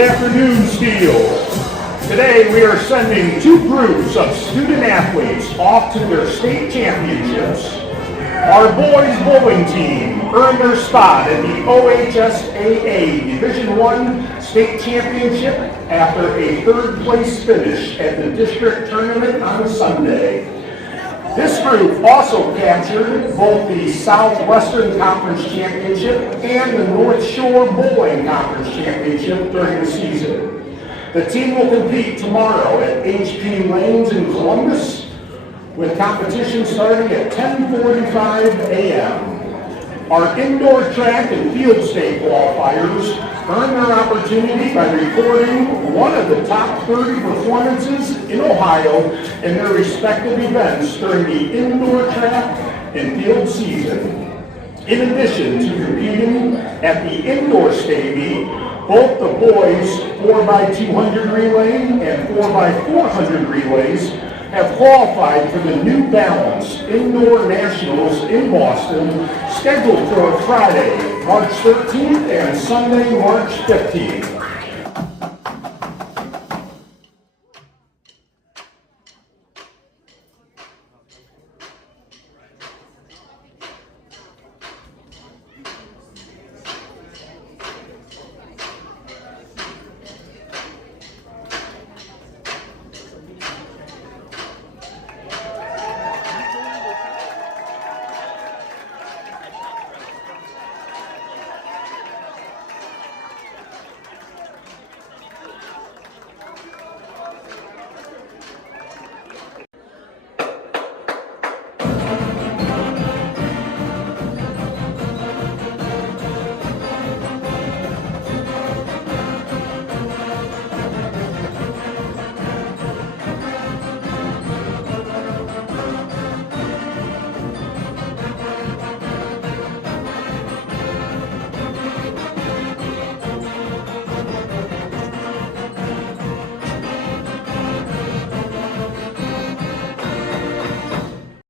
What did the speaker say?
afternoon, Steel. Today we are sending two groups of student athletes off to their state championships. Our boys bowling team earned their spot at the OHSAA Division I State Championship after a third place finish at the district tournament on Sunday. This group also captured both the Southwestern Conference Championship and the North Shore Bowling Conference Championship during the season. The team will compete tomorrow at HP Lanes in Columbus, with competition starting at 10:45 a.m. Our indoor track and field state qualifiers earned their opportunity by recording one of the top 30 performances in Ohio in their respective events during the indoor track and field season. In addition to competing at the indoor state meet, both the boys 4x200 relay and 4x400 relays have qualified for the New Balance Indoor Nationals in Boston, scheduled for Friday, March 13th and Sunday, March 15th.